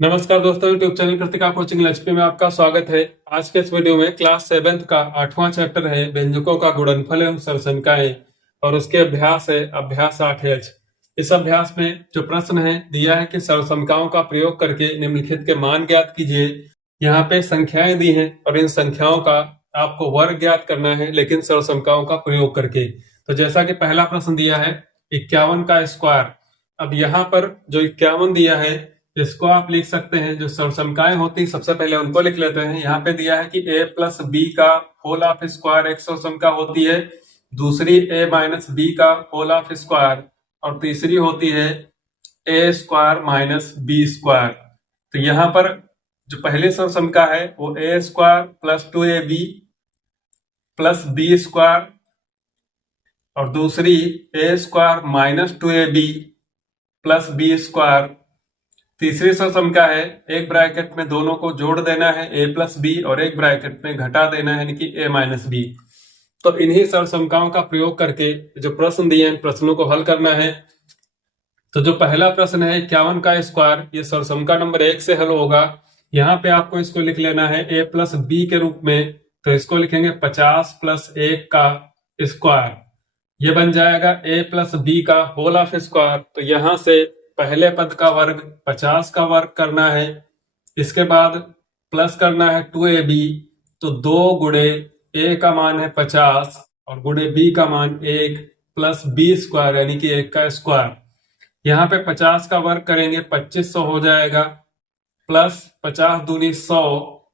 नमस्कार दोस्तों, YouTube channel Kritika coaching Lakshmi में आपका स्वागत है। आज के इस वीडियो में क्लास 7th का 8वां चैप्टर है व्यंजकों का गुणनफल एवं सरसंख्याएं और उसके अभ्यास है अभ्यास 8H। इस अभ्यास में जो प्रश्न है दिया है कि सरसंख्याओं का प्रयोग करके निम्नलिखित के मान ज्ञात कीजिए। यहाँ पे संख्याएं दी हैं और इन संख्याओं का आपको वर्ग ज्ञात करना है, लेकिन सरसंख्याओं का प्रयोग करके। तो जैसा कि पहला प्रश्न दिया है 51 का स्क्वायर। अब यहाँ पर जो 51 दिया है इसको आप लिख सकते हैं, जो सरसंख्याएं होती सबसे पहले उनको लिख लेते हैं। यहाँ पे दिया है कि a प्लस बी का होल ऑफ स्क्वायर एक सरसंख्या होती है, दूसरी a माइनस बी का होल ऑफ स्क्वायर और तीसरी होती है a square minus B square. तो यहाँ पर जो पहली सरसंख्या है वो a square plus 2ab plus B square और दूसरी a square minus 2ab plus B square. तीसरी सरसंख्या है एक ब्रैकेट में दोनों को जोड़ देना है a प्लस बी और एक ब्रैकेट में घटा देना है यानी कि a माइनस बी। तो इन्हीं सरसंख्याओं का प्रयोग करके जो प्रश्न दिए हैं प्रश्नों को हल करना है। तो जो पहला प्रश्न है 51 का स्क्वायर, ये सरसंख्या नंबर 1 से हल होगा। यहाँ पे आपको इसको लिख लेना है a प्लस बी के रूप में, तो इसको लिखेंगे 50 प्लस 1 का स्क्वायर। ये बन जाएगा a प्लस बी का होल ऑफ स्क्वायर। तो यहां से पहले पद का वर्ग 50 का वर्ग करना है, इसके बाद प्लस करना है 2ab। तो 2 गुणे a का मान है 50 और गुणे b का मान 1 प्लस b स्क्वायर यानी कि 1 का स्क्वायर। यहाँ पे 50 का वर्ग करेंगे 2500 हो जाएगा, प्लस 50 दूनी 100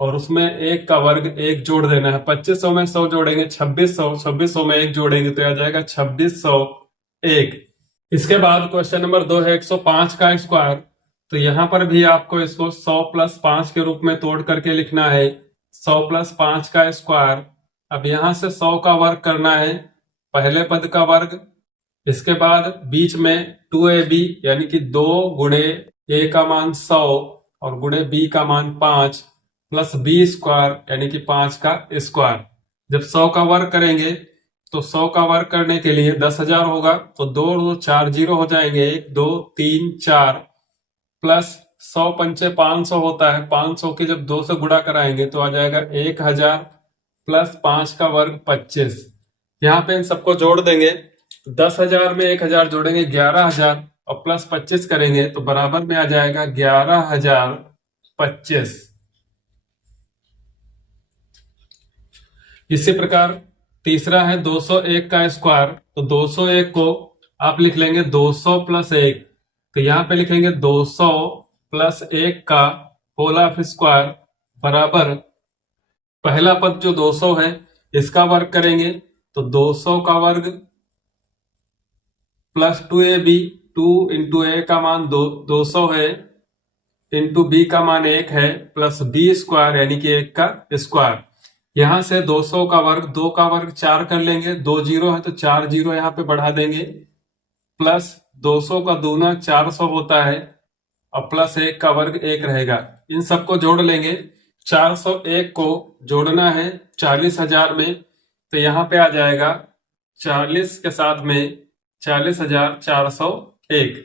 और उसमें 1 का वर्ग 1 जोड़ देना है। 2500 में 100 जोड़ेंगे 2600, 2600 में 1 जोड़ेंगे तो आ जाएगा 2601। इसके बाद क्वेश्चन नंबर 2 है 105 का स्क्वायर। तो यहाँ पर भी आपको इसको 100 प्लस 5 के रूप में तोड़ करके लिखना है, 100 प्लस 5 का स्क्वायर। अब यहाँ से 100 का वर्ग करना है, पहले पद का वर्ग, इसके बाद बीच में 2ab यानी कि 2 गुणे a का मान 100 और गुणे b का मान 5 प्लस b स्क्वायर यानी कि 5 का स्क्वायर। जब 100 का वर्ग करेंगे तो 100 का वर्ग करने के लिए 10,000 होगा, तो 2 2 4 जीरो हो जाएंगे, 1 2 3 4 प्लस 100 पंचे 500 होता है, 500 की जब 2 से गुणा कराएंगे तो आ जाएगा 1000 प्लस 5 का वर्ग 25। यहाँ पे इन सबको जोड़ देंगे, 10,000 में 1000 जोड़ेंगे 11,000 और प्लस 25 करेंगे तो बराबर में आ जाएगा 11,025। इसी प्रकार तीसरा है 201 का स्क्वायर। तो 201 को आप लिख लेंगे 200 प्लस 1। तो यहाँ पे लिखेंगे 200 प्लस 1 का होल ऑफ स्क्वायर बराबर पहला पद जो 200 है इसका वर्ग करेंगे, तो 200 का वर्ग प्लस 2ab, 2 इंटू a का मान 200 है इंटू b का मान 1 है प्लस b स्क्वायर यानी कि 1 का स्क्वायर। यहां से 200 का वर्ग 2 का वर्ग 4 कर लेंगे, 2 जीरो है तो 4 जीरो यहाँ पे बढ़ा देंगे, प्लस 200 का दूना 400 होता है और प्लस 1 का वर्ग 1 रहेगा। इन सबको जोड़ लेंगे, 401 को जोड़ना है 40,000 में, तो यहाँ पे आ जाएगा 40 के साथ में 40,401।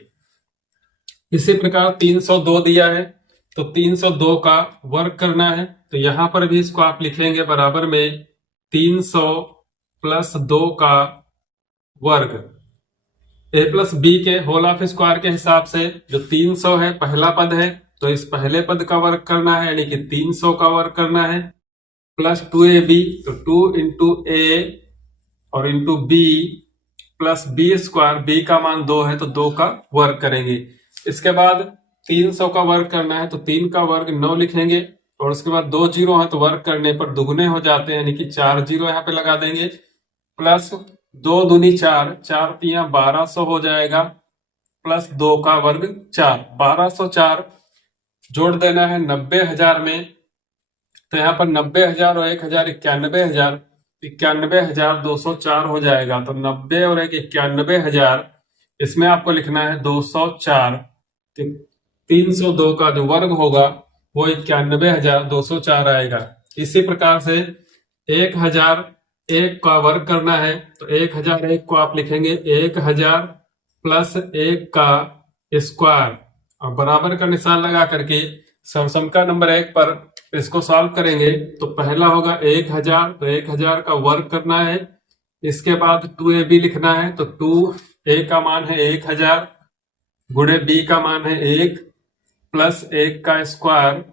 इसी प्रकार 302 दिया है, तो 302 का वर्ग करना है, तो यहां पर भी इसको आप लिखेंगे बराबर में 300 प्लस 2 का वर्ग। a प्लस बी के होल ऑफ स्क्वायर के हिसाब से जो 300 है पहला पद है, तो इस पहले पद का वर्ग करना है यानी कि 300 का वर्ग करना है, प्लस 2ab तो 2 इंटू a और into b plus b square, b का मान 2 है तो 2 का वर्ग करेंगे। इसके बाद 300 का वर्ग करना है तो 3 का वर्ग 9 लिखेंगे और उसके बाद 2 जीरो है तो वर्ग करने पर दुगने हो जाते हैं यानी कि 4 जीरो यहाँ पे लगा देंगे, प्लस 2 दूनी 4, 4 तिया 1200 हो जाएगा, प्लस 2 का वर्ग 4, 1204 जोड़ देना है 90,000 में, तो यहाँ पर 90,000 और 1,000 91,000, 91,204 हो जाएगा। तो 90 और 1 91,000, इसमें आपको लिखना है 204। 302 का जो वर्ग होगा वो 91,204 आएगा। इसी प्रकार से 1,001 का वर्ग करना है, तो 1,001 को आप लिखेंगे 1,000 प्लस 1 का स्क्वायर और बराबर का निशान लगा करके समसमका नंबर 1 पर इसको सॉल्व करेंगे। तो पहला होगा 1000, तो 1000 का वर्ग करना है। इसके बाद 2ab लिखना है, तो 2a का मान है 1000 गुणे b का मान है 1 प्लस 1 का स्क्वायर।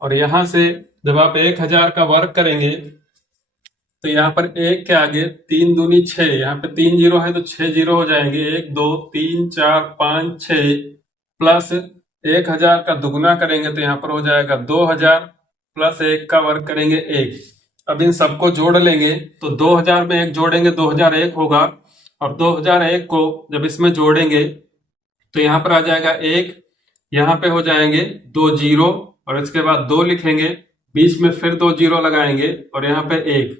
और यहां से जब आप 1000 का वर्ग करेंगे तो यहाँ पर 1 के आगे 3 दूनी 6, यहाँ पे 3 जीरो है तो 6 जीरो हो जाएंगे, 1 2 3 4 5 6 प्लस 1000 का दुगुना करेंगे तो यहाँ पर हो जाएगा 2000 प्लस 1 का वर्ग करेंगे 1। अब इन सबको जोड़ लेंगे तो 2000 में 1 जोड़ेंगे 2001 होगा, और 2001 को जब इसमें जोड़ेंगे तो यहाँ पर आ जाएगा 1, यहाँ पे हो जाएंगे 2 जीरो और इसके बाद 2 लिखेंगे, बीच में फिर 2 जीरो लगाएंगे और यहाँ पे 1।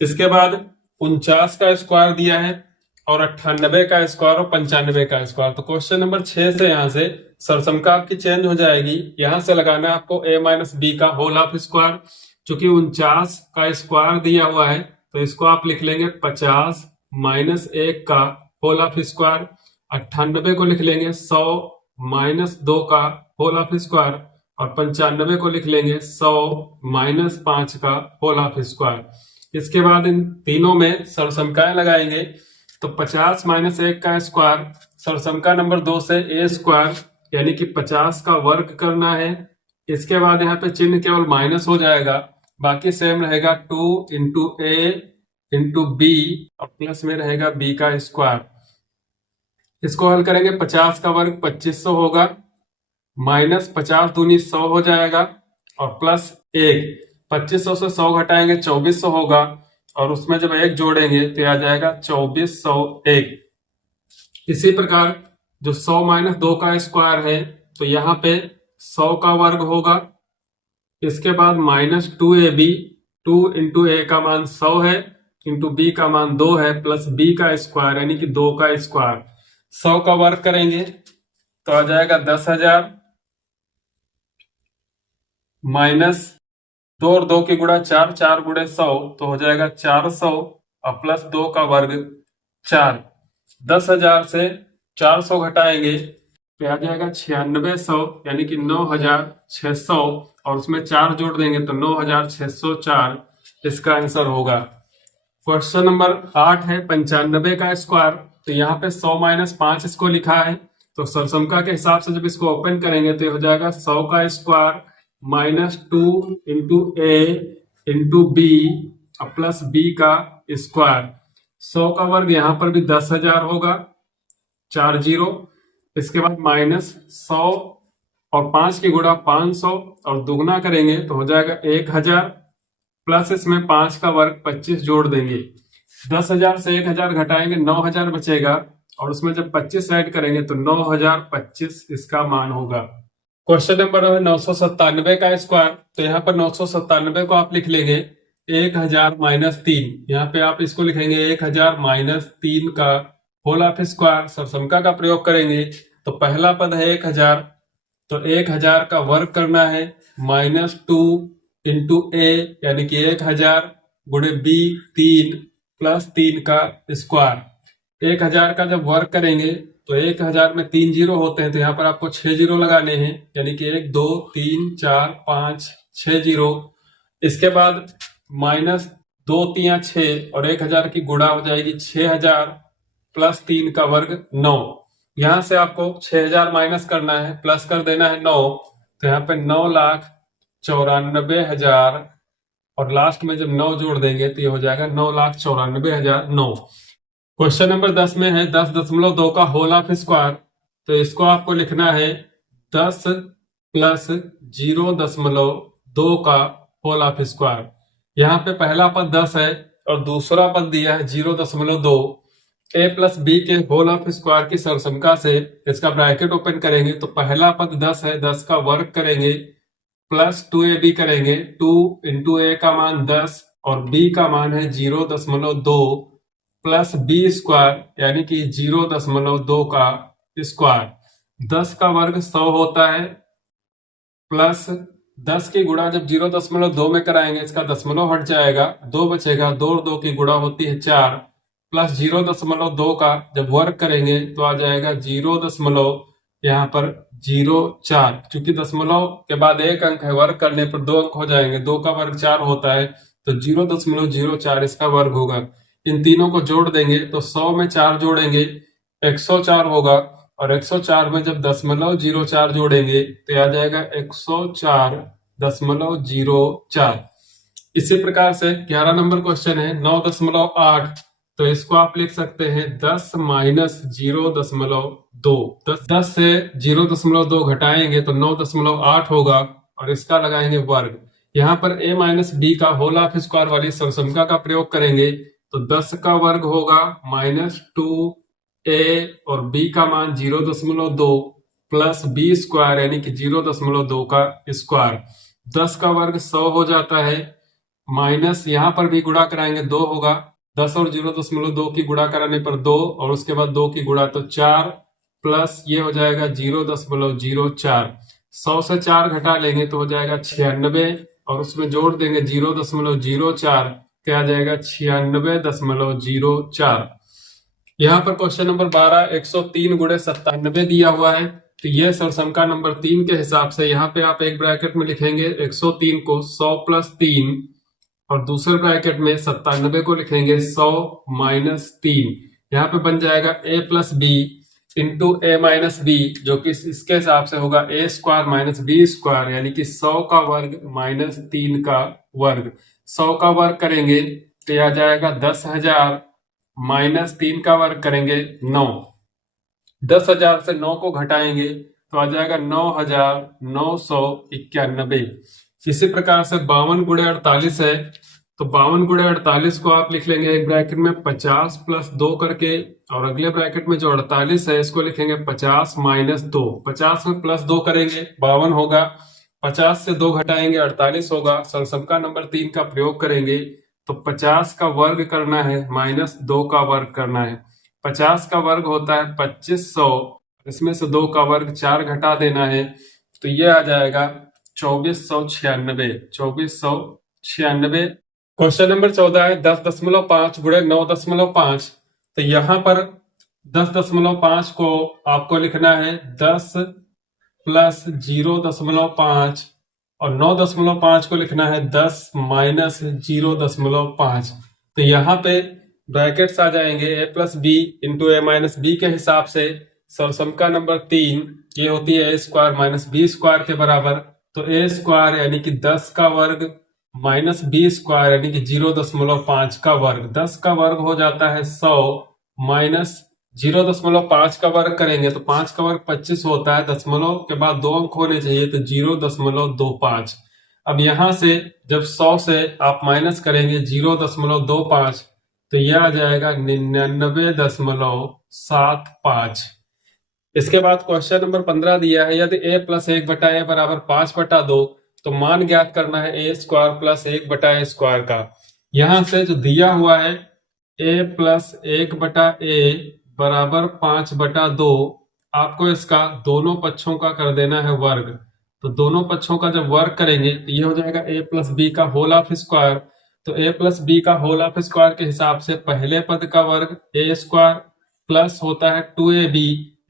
इसके बाद 49 का स्क्वायर दिया है और 98 का स्क्वायर और 95 का स्क्वायर। तो क्वेश्चन नंबर 6 से यहाँ से सरसमका आपकी चेंज हो जाएगी। यहां से लगाना है आपको a माइनस बी का होल ऑफ स्क्वायर। चूंकि 49 का स्क्वायर दिया हुआ है तो इसको आप लिख लेंगे 50 माइनस 1 का होल ऑफ स्क्वायर। 98 को लिख लेंगे 100 माइनस 2 का होल ऑफ स्क्वायर, और 95 को लिख लेंगे 100 माइनस 5 का होल ऑफ स्क्वायर। इसके बाद इन तीनों में सरसमकाएं लगाएंगे तो 50 माइनस 1 का स्क्वायर सरसमका नंबर 2 से a स्क्वायर यानी कि 50 का वर्ग करना है। इसके बाद यहाँ पे चिन्ह केवल माइनस हो जाएगा, बाकी सेम रहेगा 2 इंटू ए इंटू बी और प्लस में रहेगा b का स्क्वायर। इसको हल करेंगे 50 का वर्ग 2500 होगा, माइनस 50 दूनी 100 हो जाएगा और प्लस 1। 2500 से 100 घटाएंगे 2400 होगा, और उसमें जब 1 जोड़ेंगे तो आ जाएगा 2401। इसी प्रकार जो 100 माइनस 2 का स्क्वायर है तो यहाँ पे 100 का वर्ग होगा। इसके बाद माइनस 2ab, 2 इंटू ए का मान 100 है इंटू बी का मान 2 है प्लस बी का स्क्वायर यानी कि 2 का स्क्वायर। 100 का वर्ग करेंगे तो आ जाएगा 10,000 माइनस 2 और 2 की गुणा 4, 4 गुणे 100 तो हो जाएगा 400 और प्लस 2 का वर्ग 4। 10,000 से 400 घटाएंगे तो आ जाएगा 9600 यानी कि 9600, और उसमें 4 जोड़ देंगे तो 9604 इसका आंसर होगा। क्वेश्चन नंबर 8 है 95 का स्क्वायर। तो यहाँ पे 100 माइनस 5 इसको लिखा है, तो सरसमका के हिसाब से जब इसको ओपन करेंगे तो हो जाएगा 100 का स्क्वायर माइनस 2 इंटू ए इंटू बी और प्लस बी का स्क्वायर। 100 का वर्ग यहाँ पर भी 10,000 होगा, 4 जीरो। इसके बाद माइनस 100 और 5 की गुणा 500 और दुगना करेंगे तो हो जाएगा 1000 प्लस इसमें 5 का वर्ग 25 जोड़ देंगे। 10,000 से 1000 घटाएंगे 9000 बचेगा, और उसमें जब 25 ऐड करेंगे तो 9025 इसका मान होगा। क्वेश्चन नंबर 997 का स्क्वायर। तो यहाँ पर 997 को आप लिख लेंगे 1000 माइनस 3, यहाँ पे आप इसको लिखेंगे 1000 माइनस 3 का होल ऑफ स्क्वायर। सरसमका का प्रयोग करेंगे तो पहला पद है 1000, तो 1000 का वर्ग करना है माइनस 2 इंटू ए यानी कि 1000 गुणे बी 3 प्लस 3 का स्क्वायर। 1000 का जब वर्ग करेंगे तो 1000 में 3 जीरो होते हैं तो यहाँ पर आपको 6 जीरो लगाने हैं यानी कि 1 2 3 4 5 6 जीरो। इसके बाद माइनस 2 3 6 और 1000 की गुणा हो जाएगी 6000 प्लस 3 का वर्ग 9। यहां से आपको 6000 माइनस करना है, प्लस कर देना है 9, तो यहाँ पे 9,94,000 और लास्ट में जब 9 जोड़ देंगे तो ये हो जाएगा 9,94,009। क्वेश्चन नंबर 10 में है 10.2 का होल ऑफ स्क्वायर। तो इसको आपको लिखना है 10 प्लस 0.2 का होल ऑफ स्क्वायर। यहाँ पे पहला पद 10 है और दूसरा पद दिया है 0.2। a प्लस बी के होल ऑफ स्क्वायर की सरसमका से इसका ब्रैकेट ओपन करेंगे तो पहला पद 10 है, 10 का वर्ग करेंगे प्लस 2ab करेंगे, 2 इंटू ए का मान 10 और b का मान है 0.2 प्लस बी स्क्वायर यानी कि 0.2 का स्क्वायर। 10 का वर्ग 100 होता है प्लस 10 की गुणा जब 0.2 में कराएंगे इसका दशमलव हट जाएगा, 2 बचेगा, 2 और 2 की गुणा होती है 4 प्लस 0.2 का जब वर्ग करेंगे तो आ जाएगा 0.4 यहाँ पर 0,4, चूंकि दशमलव के बाद एक अंक है, वर्ग करने पर 2 अंक हो जाएंगे, 2 का वर्ग 4 होता है, तो 0,04 इसका वर्ग होगा। इन तीनों को जोड़ देंगे तो 100 में 4 जोड़ेंगे 104 होगा, और 104 में जब 0,04 जोड़ेंगे तो आ जाएगा 104,04। इसी प्रकार से 11 नंबर क्वेश्चन है 9.8, तो इसको आप लिख सकते हैं 10 माइनस 0.2। 10 से 0.2 घटाएंगे तो 9.8 होगा, और इसका लगाएंगे वर्ग। यहाँ पर a माइनस बी का होल ऑफ स्क्वायर वाली सर्वसंख्या का प्रयोग करेंगे, तो 10 का वर्ग होगा -2a और b का मान 0.2 प्लस बी स्क्वायर यानी कि 0.2 का स्क्वायर। 10 का वर्ग 100 हो जाता है, माइनस यहाँ पर भी गुणा कराएंगे 2 होगा, 10 और 0.2 की गुणा कराने पर 2, और उसके बाद 2 की गुणा तो 4, प्लस ये हो जाएगा 0.04। 100 से 4 घटा लेंगे तो हो जाएगा 96, और उसमें जोड़ देंगे 0.04, क्या आ जाएगा 96.04। यहाँ पर क्वेश्चन नंबर 12 103 गुणे 97 दिया हुआ है, तो यह सरसंख्या नंबर 3 के हिसाब से यहाँ पे आप एक ब्रैकेट में लिखेंगे 103 को 100 प्लस 3, और दूसरे ब्रैकेट में 97 को लिखेंगे 100 माइनस 3। यहाँ पे बन जाएगा a plus B into A minus B, जो कि इसके हिसाब से होगा a square minus B square, यानी कि 100 का वर्ग माइनस 3 का वर्ग। 100 का वर्ग करेंगे तो यह आ जाएगा 10,000, माइनस 3 का वर्ग करेंगे 9। 10,000 से 9 को घटाएंगे तो आ जाएगा 9,991। इसी प्रकार से 52 गुणे 48 है, तो 52 गुणे 48 को आप लिख लेंगे एक ब्रैकेट में 50 प्लस 2 करके, और अगले ब्रैकेट में जो 48 है इसको लिखेंगे 50 माइनस 2। 50 में प्लस 2 करेंगे 52 होगा, 50 से 2 घटाएंगे 48 होगा। सरसंख्या नंबर 3 का प्रयोग करेंगे तो 50 का वर्ग करना है माइनस 2 का वर्ग करना है। 50 का वर्ग होता है 2500, इसमें से 2 का वर्ग 4 घटा देना है, तो ये आ जाएगा 2496। 2496। क्वेश्चन नंबर 14 है 10.5 गुणे 9.5, तो यहाँ पर 10.5 को आपको लिखना है 10 प्लस 0.5, और 9.5 को लिखना है 10 माइनस 0.5। तो यहाँ पे ब्रैकेट्स आ जाएंगे a plus B into A minus B के हिसाब से। सरसंख्या नंबर 3 ये होती है a square minus B square के बराबर, तो a स्क्वायर यानी कि 10 का वर्ग माइनस बी स्क्वायर यानी कि 0.5 का वर्ग। 10 का वर्ग हो जाता है 100, माइनस 0.5 का वर्ग करेंगे तो 5 का वर्ग 25 होता है, दशमलव के बाद 2 अंक होने चाहिए तो 0.25। अब यहां से जब 100 से आप माइनस करेंगे 0.25, तो यह आ जाएगा 99.75। इसके बाद क्वेश्चन नंबर 15 दिया है यदि a प्लस 1/a बराबर 5/2, तो मान ज्ञात करना है a square plus 1/a square का। यहां से जो दिया हुआ है a प्लस 1/a बराबर 5/2, आपको इसका दोनों पक्षों का कर देना है वर्ग। तो दोनों पक्षों का जब वर्ग करेंगे तो ये हो जाएगा a प्लस बी का होल ऑफ स्क्वायर। तो a प्लस बी का होल ऑफ स्क्वायर के हिसाब से पहले पद का वर्ग a स्क्वायर प्लस होता है 2ab,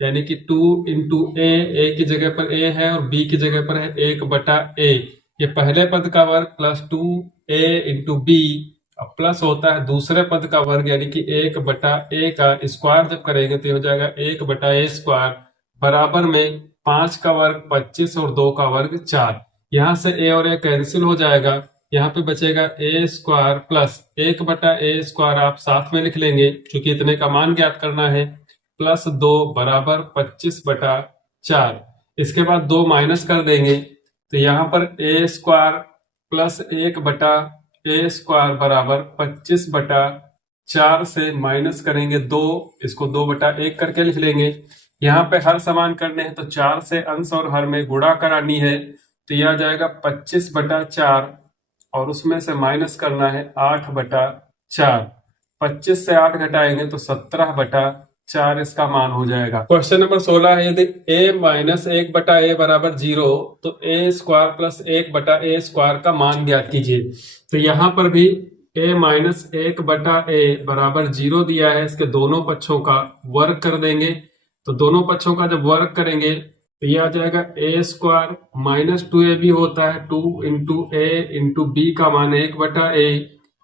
यानी कि 2 इंटू ए की जगह पर a है और b की जगह पर है 1/a। ये पहले पद का वर्ग plus 2a into B, plus होता है दूसरे पद का वर्ग यानी कि 1/a का स्क्वायर जब करेंगे तो हो जाएगा 1/a स्क्वायर बराबर में 5 का वर्ग 25 और 2 का वर्ग 4। यहाँ से a और a कैंसिल हो जाएगा, यहाँ पे बचेगा a square plus 1/a square आप साथ में लिख लेंगे क्योंकि इतने का मान ज्ञात करना है, प्लस 2 बराबर 25/4। इसके बाद 2 माइनस कर देंगे तो यहाँ पर a square plus 1/a square बराबर 25/4 से माइनस करेंगे 2, इसको 2/1 करके लिख लेंगे। यहाँ पे हर समान करने हैं तो 4 से अंश और हर में गुणा करानी है, तो यह आ जाएगा 25/4 और उसमें से माइनस करना है 8/4। 25 से 8 घटाएंगे तो 17/4 इसका मान हो जाएगा। क्वेश्चन नंबर 16 है यदि a माइनस 1/a बराबर 0, तो a square plus 1/a square का मान ज्ञात कीजिए। तो यहाँ पर भी a माइनस 1/a बराबर 0 दिया है, इसके दोनों पक्षों का वर्ग कर देंगे तो दोनों पक्षों का जब वर्ग करेंगे तो ये आ जाएगा ए स्क्वायर माइनस 2ab होता है 2 इंटू ए इंटू बी का मान 1/a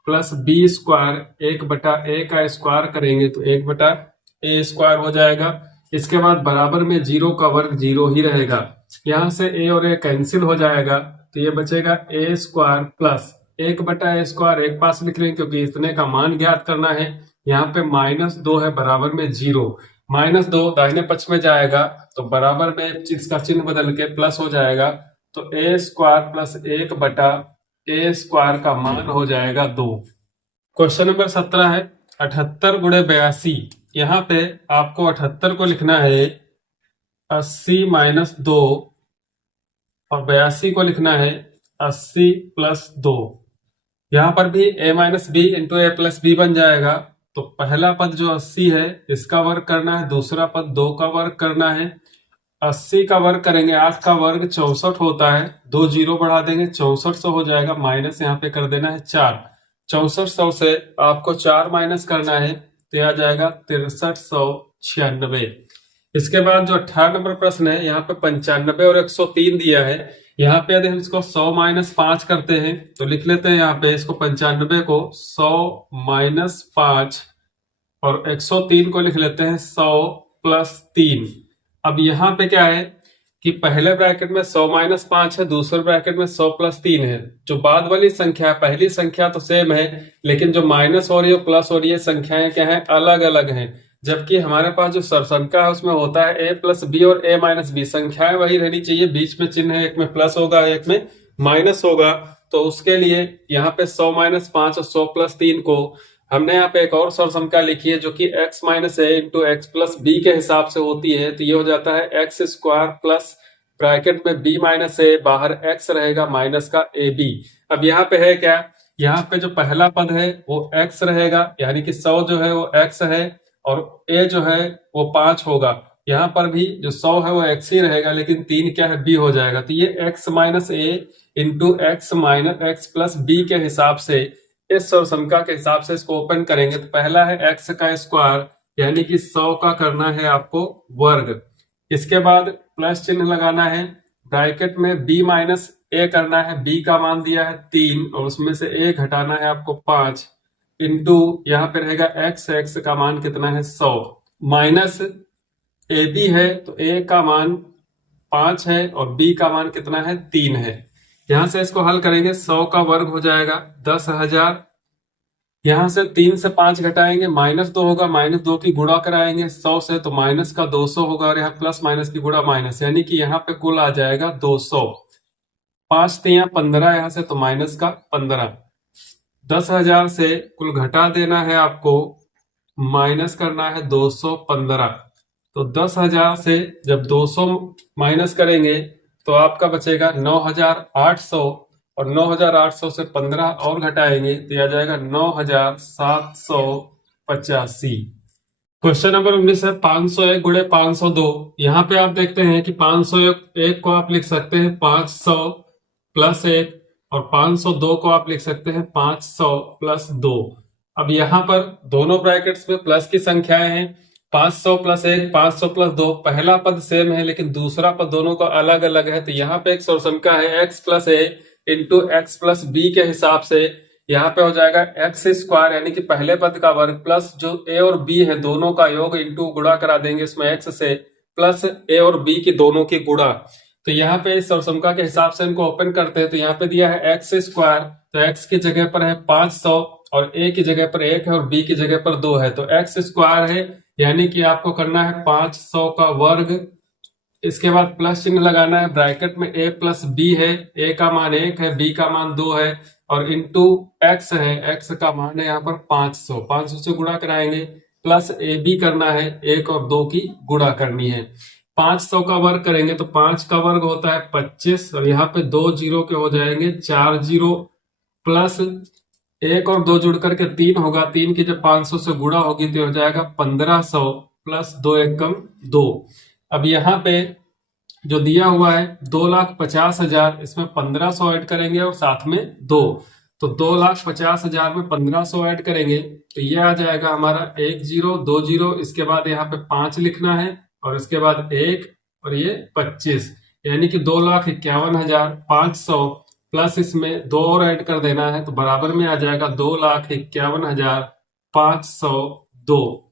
plus B square 1/a का स्क्वायर करेंगे तो 1/a स्क्वायर हो जाएगा। इसके बाद बराबर में 0 का वर्ग 0 ही रहेगा, यहां से a और a कैंसिल हो जाएगा तो ये बचेगा a square plus 1/a square एक पास लिख लेंगे क्योंकि इतने का मान ज्ञात करना है। यहाँ पे -2 है बराबर में 0, -2 दाहिने पक्ष में जाएगा तो बराबर में इसका चिन्ह बदल के प्लस हो जाएगा तो a square plus 1/a square का मान हो जाएगा 2। क्वेश्चन नंबर 17 है 78 गुणे 82। यहाँ पे आपको 78 को लिखना है 80 - 2 और 82 को लिखना है 80 + 2। यहाँ पर भी a - b into a + b बन जाएगा। तो पहला पद जो 80 है इसका वर्ग करना है, दूसरा पद 2 का वर्ग करना है। 80 का वर्ग करेंगे 8 का वर्ग 64 होता है, 2 0 बढ़ा देंगे 6400 हो जाएगा, माइनस यहाँ पे कर देना है 4। 6400 से आपको 4 माइनस करना है तो यह आ जाएगा 6396। इसके बाद जो 18 नंबर प्रश्न है यहाँ पे 95 और 103 दिया है। यहाँ पे यदि हम इसको 100 - 5 करते हैं तो लिख लेते हैं यहाँ पे इसको 95 को 100 - 5 और 103 को लिख लेते हैं 100 + 3। अब यहाँ पे क्या है कि पहले ब्रैकेट में 100 - 5 है, दूसरे ब्रैकेट में 100 + 3 है। जो बाद वाली संख्या है पहली संख्या तो सेम है, लेकिन जो माइनस हो रही है प्लस हो रही है संख्याएं क्या है अलग अलग हैं। जबकि हमारे पास जो सरसंख्या है उसमें होता है a + b और a - b, संख्याएं वही रहनी चाहिए, बीच में चिन्ह है, एक में प्लस होगा एक में माइनस होगा। तो उसके लिए यहाँ पे 100 - 5 और 100 + 3 को हमने यहाँ पे एक और सरसंख्या लिखी है जो कि x - a into x + b के हिसाब से होती है। तो ये हो जाता है x स्क्वायर प्लस ब्रैकेट में b - a, बाहर x रहेगा माइनस का ab। अब यहाँ पे है क्या, यहाँ पे जो पहला पद है वो x रहेगा, यानी कि 100 जो है वो x है और a जो है वो 5 होगा। यहाँ पर भी जो 100 है वो x ही रहेगा, लेकिन 3 क्या है b हो जाएगा। तो ये x - a into x + b के हिसाब से इस सरसंख्या के हिसाब से इसको ओपन करेंगे तो पहला है x का स्क्वायर यानी कि 100 का करना है आपको वर्ग। इसके बाद प्लस चिन्ह लगाना है, ब्रैकेट में b - a करना है, b का मान दिया है 3 और उसमें से a घटाना है आपको 5 इंटू यहाँ पे रहेगा x का मान कितना है 100 माइनस ab है तो a का मान 5 है और b का मान कितना है 3 है। यहां से इसको हल करेंगे 100 का वर्ग हो जाएगा 10,000, यहां से 3 से 5 घटाएंगे -2 होगा, -2 की गुणा कराएंगे 100 से तो माइनस का 200 होगा और यहाँ प्लस माइनस की गुणा माइनस, यानी कि यहाँ पे कुल आ जाएगा 200। 5 तियां 15 यहाँ से तो माइनस का 15। 10,000 से कुल घटा देना है आपको, माइनस करना है 215। तो 10,000 से जब 200 माइनस करेंगे तो आपका बचेगा 9,800 और 9,800 से 15 और घटाएंगे तो आ जाएगा 9,785। क्वेश्चन नंबर 19 है 501 गुणे 502। यहाँ पे आप देखते हैं कि 501 को आप लिख सकते हैं 500 + 1 और 502 को आप लिख सकते हैं 500 + 2। अब यहाँ पर दोनों ब्रैकेट्स में प्लस की संख्याएं हैं, 500 + 1 500 + 2, पहला पद सेम है लेकिन दूसरा पद दोनों का अलग अलग है। तो यहाँ पे एक सरसंख्या है x + a into x + b के हिसाब से यहाँ पे हो जाएगा x स्क्वायर यानी कि पहले पद का वर्ग प्लस जो a और b है दोनों का योग इंटू गुणा करा देंगे इसमें x से प्लस a और b की दोनों की गुणा। तो यहाँ पे इस सरसंख्या के हिसाब से इनको ओपन करते हैं तो यहाँ पे दिया है x स्क्वायर, तो x की जगह पर है 500 और a की जगह पर 1 है और b की जगह पर 2 है। तो x स्क्वायर है यानी कि आपको करना है 500 का वर्ग। इसके बाद प्लस चिन्ह लगाना है, ब्रैकेट में a + b है, a का मान 1 है, b का मान 2 है और इंटू x है, x का मान है यहाँ पर 500। 500 से गुणा कराएंगे प्लस ab करना है, 1 और 2 की गुणा करनी है। 500 का वर्ग करेंगे तो 5 का वर्ग होता है 25 और यहाँ पे 2 0 के हो जाएंगे 4 0 प्लस 1 और 2 जुड़ करके 3 होगा, 3 की जब 500 से गुणा होगी तो हो जाएगा 1500 प्लस 2 एकम 2। अब यहाँ पे जो दिया हुआ है 2,50,000, इसमें 1500 ऐड करेंगे और साथ में 2, तो 2,50,000 में 1500 ऐड करेंगे तो ये आ जाएगा हमारा 1 0 2 0। इसके बाद यहाँ पे 5 लिखना है और उसके बाद 1 और ये 25, यानी कि 2,51,500 प्लस इसमें 2 और ऐड कर देना है तो बराबर में आ जाएगा 2,51,502।